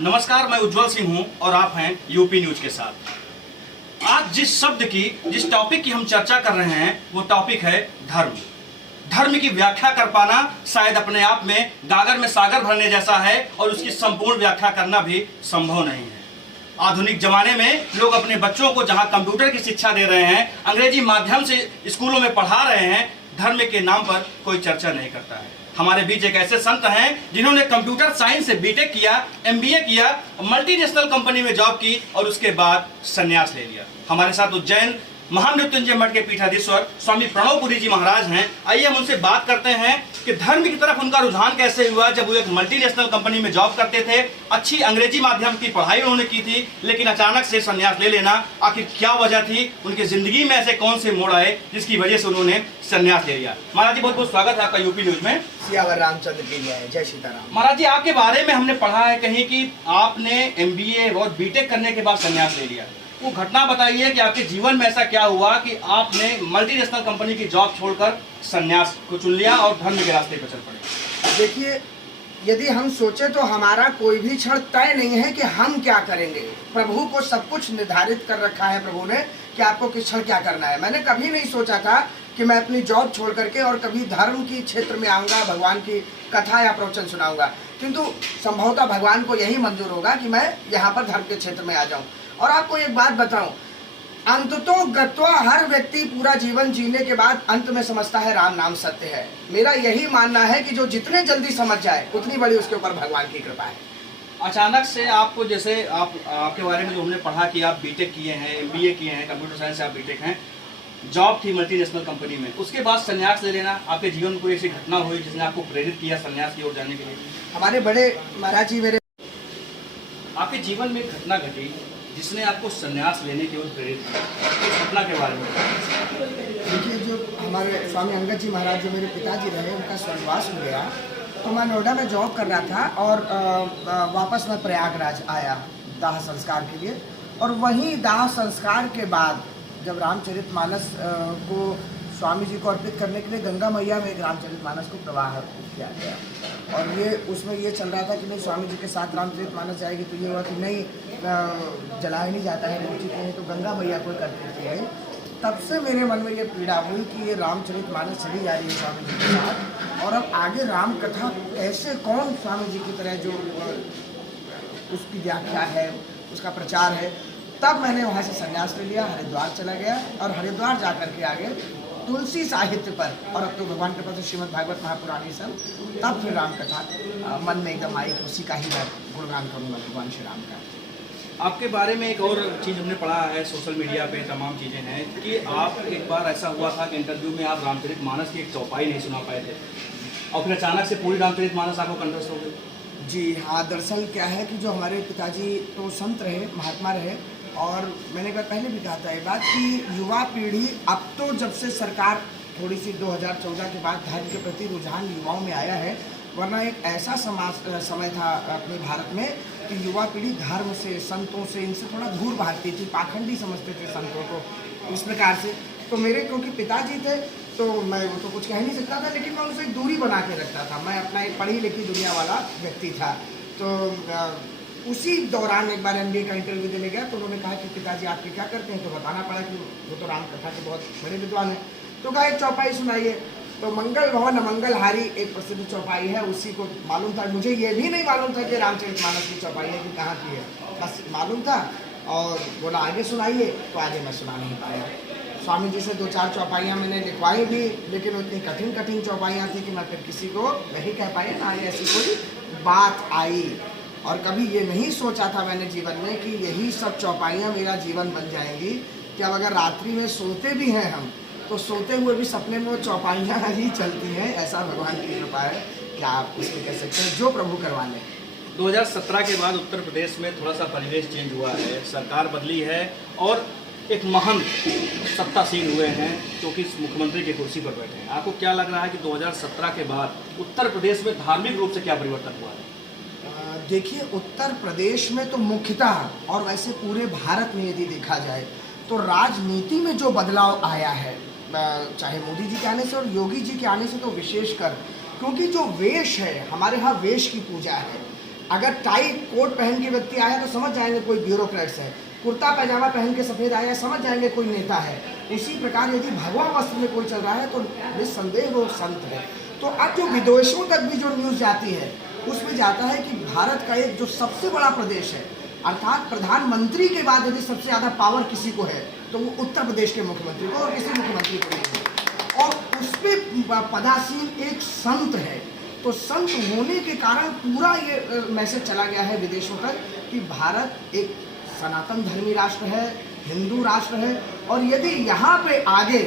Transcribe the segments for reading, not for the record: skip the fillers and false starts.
नमस्कार, मैं उज्जवल सिंह हूं और आप हैं यूपी न्यूज के साथ। आज जिस टॉपिक की हम चर्चा कर रहे हैं वो टॉपिक है धर्म। धर्म की व्याख्या कर पाना शायद अपने आप में गागर में सागर भरने जैसा है और उसकी संपूर्ण व्याख्या करना भी संभव नहीं है। आधुनिक जमाने में लोग अपने बच्चों को जहां कंप्यूटर की शिक्षा दे रहे हैं, अंग्रेजी माध्यम से स्कूलों में पढ़ा रहे हैं, धर्म के नाम पर कोई चर्चा नहीं करता है। हमारे बीच एक ऐसे संत हैं जिन्होंने कंप्यूटर साइंस से बीटेक किया, एमबीए किया, मल्टीनेशनल कंपनी में जॉब की और उसके बाद संन्यास ले लिया। हमारे साथ उज्जैन महामृत्युंजय मठ के पीठाधीश्वर स्वामी प्रणवपुरी जी महाराज हैं। आइए हम उनसे बात करते हैं कि धर्म की तरफ उनका रुझान कैसे हुआ। जब वो एक मल्टीनेशनल कंपनी में जॉब करते थे, अच्छी अंग्रेजी माध्यम की पढ़ाई उन्होंने की थी, लेकिन अचानक से संन्यास ले लेना, आखिर क्या वजह थी? उनकी जिंदगी में ऐसे कौन से मोड़ आए जिसकी वजह से उन्होंने संन्यास ले लिया? महाराज जी, बहुत बहुत स्वागत है आपका यूपी न्यूज में। सियावर रामचंद्र की जय। जय सीताराम। महाराज जी, आपके बारे में हमने पढ़ा है कहीं कि आपने एमबीए और बीटेक करने के बाद संन्यास ले लिया। वो घटना बताइए कि आपके जीवन में ऐसा क्या हुआ कि आपने मल्टीनेशनल कंपनी की जॉब छोड़कर संन्यास को चुन लिया और धर्म के रास्ते पर चल पड़े। देखिए, यदि हम सोचे तो हमारा कोई भी क्षण तय नहीं है कि हम क्या करेंगे। प्रभु को सब कुछ निर्धारित कर रखा है प्रभु ने कि आपको किस क्षण क्या करना है। मैंने कभी नहीं सोचा था कि मैं अपनी जॉब छोड़ करके और कभी धर्म की क्षेत्र में आऊँगा, भगवान की कथा या प्रवचन सुनाऊंगा, किंतु संभवतः भगवान को यही मंजूर होगा कि मैं यहाँ पर धर्म के क्षेत्र में आ जाऊँ। और आपको एक बात बताऊं, अंततो गत्वा हर व्यक्ति पूरा जीवन जीने के बाद अंत में समझता है राम नाम सत्य है। मेरा यही मानना है कि जो जितने जल्दी समझ जाए उतनी बड़ी उसके ऊपर भगवान की कृपा है। अचानक से आपको, जैसे आपके बारे में जो हमने पढ़ा कि आप बीटेक किए हैं, एमबीए किए हैं, कंप्यूटर साइंस से आप बीटेक हैं, जॉब थी मल्टीनेशनल कंपनी में, उसके बाद संन्यास ले लेना, आपके जीवन में कोई ऐसी घटना हुई जिसने आपको प्रेरित किया संन्यास की ओर जाने के लिए? हमारे बड़े महाराज जी मेरे आपके जीवन में एक घटना घटी जिसने आपको संन्यास लेने की ओर प्रेरित किया, इस घटना के बारे में? देखिए, जो हमारे स्वामी अंगद जी महाराज जो मेरे पिताजी रहे, उनका स्वर्गवास हो गया, तो मैं नोएडा में जॉब कर रहा था और वापस मैं प्रयागराज आया दाह संस्कार के लिए। और वहीं दाह संस्कार के बाद जब रामचरितमानस को स्वामी जी को अर्पित करने के लिए गंगा मैया में एक रामचरितमानस को प्रवाह किया गया और ये उसमें ये चल रहा था कि नहीं स्वामी जी के साथ रामचरितमानस जाएगी, तो ये हुआ कि नहीं, जलाया नहीं जाता है, मूर्ति नहीं, तो गंगा मैया को अर्पित किया है। तब से मेरे मन में ये पीड़ा हुई कि ये रामचरितमानस चली जा रही है स्वामी जी के साथ, और अब आगे राम कथा कैसे, कौन स्वामी जी की तरह जो उसकी व्याख्या है, उसका प्रचार है। तब मैंने वहाँ से संन्यास ले लिया, हरिद्वार चला गया और हरिद्वार जा कर के आगे तुलसी साहित्य पर, और अब तो भगवान के पास श्रीमद् भागवत महापुराणी सब, तब फिर राम कथा मन में एकदम आई, उसी का ही मैं गुणगान करूँगा भगवान श्री राम का। आपके बारे में एक और चीज़ हमने पढ़ा है, सोशल मीडिया पे तमाम चीज़ें हैं कि आप एक बार ऐसा हुआ था कि इंटरव्यू में आप रामचरितमानस की एक चौपाई नहीं सुना पाए थे और फिर अचानक से पूरी रामचरितमानस आपको कंठस्थ हो गई। जी हाँ, दरअसल क्या है कि जो हमारे पिताजी तो संत रहे, महात्मा रहे, और मैंने एक बार पहले भी कहा था ये बात कि युवा पीढ़ी, अब तो जब से सरकार थोड़ी सी 2014 के बाद धर्म के प्रति रुझान युवाओं में आया है, वरना एक ऐसा समय था अपने भारत में कि युवा पीढ़ी धर्म से, संतों से, इनसे थोड़ा दूर भागती थी, पाखंडी समझते थे संतों को इस प्रकार से। तो मेरे क्योंकि पिताजी थे तो मैं वो तो कुछ कह नहीं सकता था, लेकिन मैं उनसे दूरी बना के रखता था। मैं अपना एक पढ़ी लिखी दुनिया वाला व्यक्ति था। तो उसी दौरान एक बार एमबीए का इंटरव्यू देने गया तो उन्होंने कहा कि पिताजी आपके क्या करते हैं, तो बताना पड़ा कि वो तो राम कथा के बहुत बड़े विद्वान हैं। तो कहा एक चौपाई सुनाइए। तो मंगल भवन मंगलहारी एक प्रसिद्ध चौपाई है, उसी को मालूम था। मुझे ये भी नहीं मालूम था कि रामचरितमानस की चौपाई है कि कहाँ की है, बस मालूम था और बोला आगे सुनाइए, तो आगे मैं सुना नहीं पाया। स्वामी जी से 2-4 चौपाइयाँ मैंने लिखवाई भी, लेकिन उतनी कठिन कठिन चौपाइयाँ थी कि मैं फिर किसी को नहीं कह पाया, ना ऐसी कोई बात आई। और कभी ये नहीं सोचा था मैंने जीवन में कि यही सब चौपाइयाँ मेरा जीवन बन जाएंगी, कि अब अगर रात्रि में सोते भी हैं हम, तो सोते हुए भी सपने में वो चौपाइयाँ ही चलती हैं। ऐसा भगवान की कृपा है, क्या आप इसमें कह सकते हैं, जो प्रभु करवा लें। 2017 के बाद उत्तर प्रदेश में थोड़ा सा परिवेश चेंज हुआ है, सरकार बदली है और एक महंत सत्तासीन हुए हैं जो कि मुख्यमंत्री की कुर्सी पर बैठे हैं। आपको क्या लग रहा है कि 2017 के बाद उत्तर प्रदेश में धार्मिक रूप से क्या परिवर्तन हुआ है? देखिए, उत्तर प्रदेश में तो मुख्यतः और वैसे पूरे भारत में यदि देखा जाए तो राजनीति में जो बदलाव आया है, चाहे मोदी जी के आने से और योगी जी के आने से तो विशेषकर, क्योंकि जो वेश है, हमारे यहाँ वेश की पूजा है, अगर टाई कोट पहन के व्यक्ति आया तो समझ जाएंगे कोई ब्यूरोक्रेट्स है, कुर्ता पैजामा पहन के सफ़ेद आया समझ जाएंगे कोई नेता है। उसी प्रकार यदि भगवा वस्त्र में कोई चल रहा है तो निस्संदेह वो संत है। तो अब जो विदेशों तक भी जो न्यूज़ जाती है उसमें जाता है कि भारत का एक जो सबसे बड़ा प्रदेश है, अर्थात प्रधानमंत्री के बाद यदि सबसे ज़्यादा पावर किसी को है तो वो उत्तर प्रदेश के मुख्यमंत्री को और किसी मुख्यमंत्री को नहीं है, और उस पर पदासीन एक संत है। तो संत होने के कारण पूरा ये मैसेज चला गया है विदेशों तक कि भारत एक सनातन धर्मी राष्ट्र है, हिंदू राष्ट्र है, और यदि यहाँ पे आगे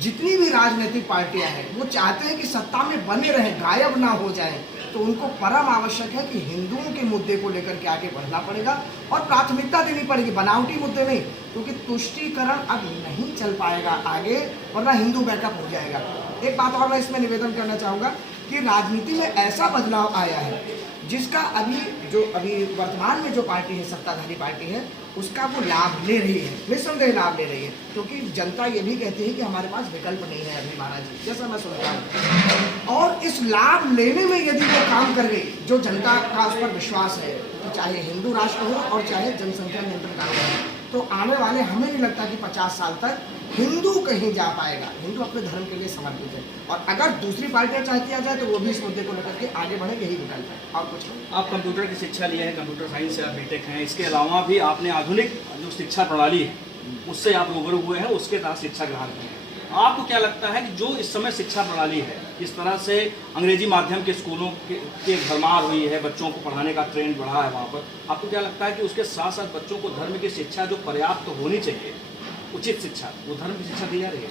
जितनी भी राजनीतिक पार्टियां हैं वो चाहते हैं कि सत्ता में बने रहें, गायब ना हो जाएं, तो उनको परम आवश्यक है कि हिंदुओं के मुद्दे को लेकर के आगे बढ़ना पड़ेगा और प्राथमिकता देनी पड़ेगी, बनावटी मुद्दे नहीं, क्योंकि तुष्टीकरण अब नहीं चल पाएगा आगे, वरना हिंदू बैकअप हो जाएगा। एक बात और मैं इसमें निवेदन करना चाहूँगा कि राजनीति में ऐसा बदलाव आया है जिसका अभी वर्तमान में जो पार्टी है, सत्ताधारी पार्टी है, उसका वो लाभ ले रही है, निस्संदेह लाभ ले रही है, क्योंकि जनता ये भी कहती है कि हमारे पास विकल्प नहीं है अभी महाराज जी, जैसा मैं सुनता हूँ। और इस लाभ लेने में यदि वो काम कर गई, जो जनता का उस पर विश्वास है, तो चाहे हिंदू राष्ट्र हो और चाहे जनसंख्या नियंत्रण कानून हो, तो आने वाले हमें नहीं लगता कि 50 साल तक हिंदू कहीं जा पाएगा। हिंदू अपने धर्म के लिए समर्पित है, और अगर दूसरी पार्टियां चाहती आ जाए तो वो भी इस मुद्दे को लेकर के आगे बढ़े, यही विकल्प है और कुछ नहीं। आप कंप्यूटर की शिक्षा लिए हैं, कंप्यूटर साइंस से आप बीटेक हैं, इसके अलावा भी आपने आधुनिक जो शिक्षा प्रणाली है उससे आप रूबरू हुए हैं, उसके तहत शिक्षा ग्रहण की है। आपको क्या लगता है कि जो इस समय शिक्षा प्रणाली है, इस तरह से अंग्रेजी माध्यम के स्कूलों के भरमार हुई है, बच्चों को पढ़ाने का ट्रेंड बढ़ा है वहाँ पर, आपको क्या लगता है कि उसके साथ साथ बच्चों को धर्म की शिक्षा जो पर्याप्त होनी चाहिए, उचित शिक्षा, वो धर्म की शिक्षा दी जा रही है?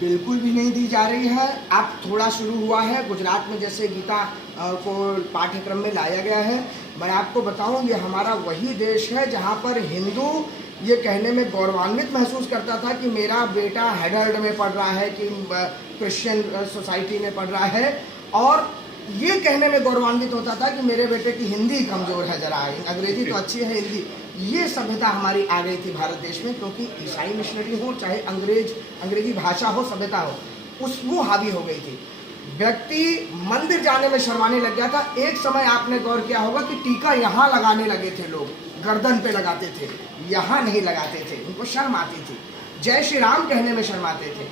बिल्कुल भी नहीं दी जा रही है। अब थोड़ा शुरू हुआ है, गुजरात में जैसे गीता को पाठ्यक्रम में लाया गया है। मैं आपको बताऊं, ये हमारा वही देश है जहां पर हिंदू ये कहने में गौरवान्वित महसूस करता था कि मेरा बेटा हैडल्ड में पढ़ रहा है, कि क्रिश्चियन सोसाइटी में पढ़ रहा है, और ये कहने में गौरवान्वित होता था कि मेरे बेटे की हिंदी कमज़ोर है, जरा अंग्रेजी तो अच्छी है, हिंदी। ये सभ्यता हमारी आ गई थी भारत देश में, क्योंकि ईसाई मिशनरी हो चाहे अंग्रेजी भाषा हो, सभ्यता हो, वो हावी हो गई थी। व्यक्ति मंदिर जाने में शर्माने लग गया था। एक समय आपने गौर किया होगा कि टीका यहाँ लगाने लगे थे लोग, गर्दन पे लगाते थे, यहाँ नहीं लगाते थे, उनको शर्म आती थी। जय श्री राम कहने में शर्माते थे।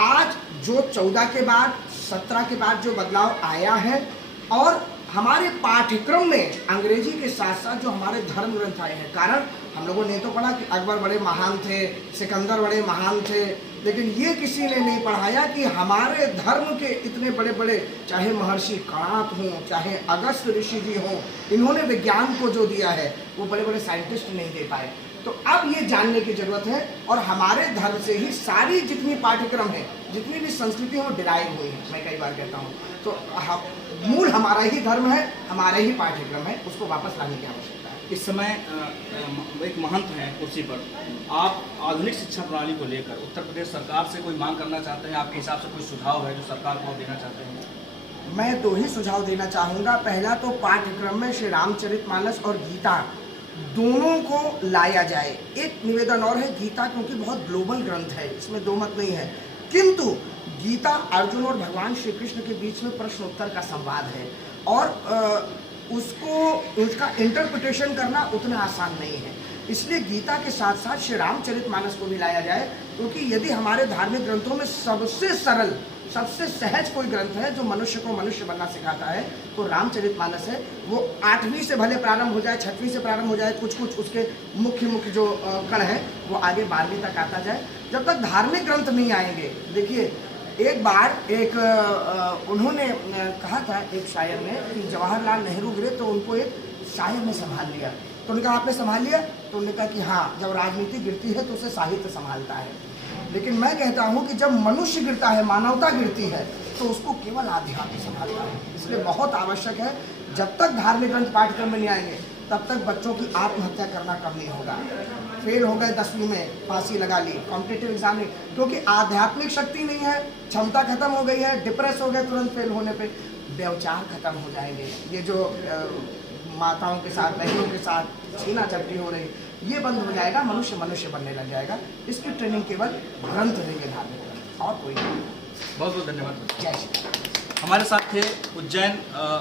आज जो 14 के बाद 17 के बाद जो बदलाव आया है, और हमारे पाठ्यक्रम में अंग्रेजी के साथ साथ जो हमारे धर्म ग्रंथ आए हैं, कारण हम लोगों ने तो पढ़ा कि अकबर बड़े महान थे, सिकंदर बड़े महान थे, लेकिन ये किसी ने नहीं पढ़ाया कि हमारे धर्म के इतने बड़े बड़े, चाहे महर्षि कणाद हों, चाहे अगस्त ऋषि जी हों, इन्होंने विज्ञान को जो दिया है वो बड़े बड़े साइंटिस्ट नहीं दे पाए। तो अब ये जानने की जरूरत है, और हमारे धर्म से ही सारी जितनी पाठ्यक्रम है, जितनी भी संस्कृति है वो डिराइव हुई है, मैं कई बार कहता हूँ। तो मूल हमारा ही धर्म है, हमारा ही पाठ्यक्रम है, उसको वापस लाने की आवश्यकता है। इस समय एक महंत हैं कुर्सी पर, आप आधुनिक शिक्षा प्रणाली को लेकर उत्तर प्रदेश सरकार से कोई मांग करना चाहते हैं? आपके हिसाब से कोई सुझाव है जो सरकार को आप देना चाहते हैं? मैं 2 ही सुझाव देना चाहूँगा। पहला तो पाठ्यक्रम में श्री रामचरितमानस और गीता दोनों को लाया जाए। एक निवेदन और है, गीता क्योंकि बहुत ग्लोबल ग्रंथ है, इसमें 2 मत नहीं है, किंतु गीता अर्जुन और भगवान श्री कृष्ण के बीच में प्रश्न उत्तर का संवाद है, और उसका इंटरप्रिटेशन करना उतना आसान नहीं है। इसलिए गीता के साथ साथ श्री रामचरितमानस को भी लाया जाए, क्योंकि यदि हमारे धार्मिक ग्रंथों में सबसे सरल, सबसे सहज कोई ग्रंथ है जो मनुष्य को मनुष्य बनना सिखाता है, तो रामचरितमानस है। वो 8वीं से भले प्रारंभ हो जाए, 6वीं से प्रारंभ हो जाए, कुछ कुछ उसके मुख्य जो कण है वो आगे 12वीं तक आता जाए। जब तक धार्मिक ग्रंथ नहीं आएंगे, देखिए एक बार उन्होंने कहा था एक शायर ने कि जवाहरलाल नेहरू गिरे तो उनको एक शायर ने संभाल लिया। तो उन्होंने कहा आपने संभाल लिया? तो उन्होंने कहा कि हाँ, जब राजनीति गिरती है तो उसे साहित्य संभालता है। लेकिन मैं कहता हूँ कि जब मनुष्य गिरता है, मानवता गिरती है, तो उसको केवल आध्यात्म संभालता है। इसलिए बहुत आवश्यक है, जब तक धार्मिक ग्रंथ पाठ्यक्रम में नहीं आएंगे तब तक बच्चों की आत्महत्या करना कम नहीं होगा। फेल हो गए 10वीं में, फांसी लगा ली, कॉम्पिटिटिव एग्जाम में, क्योंकि आध्यात्मिक शक्ति नहीं है, क्षमता खत्म हो गई है, डिप्रेस हो गए तुरंत फेल होने पे, व्यवचार खत्म हो जाएंगे। ये जो माताओं के साथ, बहनों के साथ छीना झपटी हो रही, ये बंद हो जाएगा, मनुष्य मनुष्य बनने लग जाएगा। इसकी ट्रेनिंग केवल ग्रंथ देंगे, धार्मिक ग्रंथ, और कोई नहीं। बहुत बहुत धन्यवाद। जय श्री राम। हमारे साथ थे उज्जैन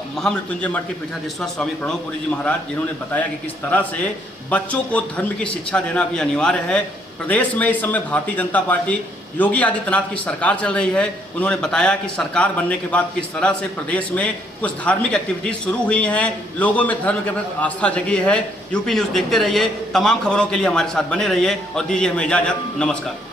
महामृत्युंजय मठ के पीठाधीश्वर स्वामी प्रणवपुरी जी महाराज, जिन्होंने बताया कि किस तरह से बच्चों को धर्म की शिक्षा देना भी अनिवार्य है। प्रदेश में इस समय भारतीय जनता पार्टी योगी आदित्यनाथ की सरकार चल रही है। उन्होंने बताया कि सरकार बनने के बाद किस तरह से प्रदेश में कुछ धार्मिक एक्टिविटीज शुरू हुई हैं, लोगों में धर्म के प्रति आस्था जगी है। यूपी न्यूज़ देखते रहिए, तमाम खबरों के लिए हमारे साथ बने रहिए और दीजिए हमें इजाज़त। नमस्कार।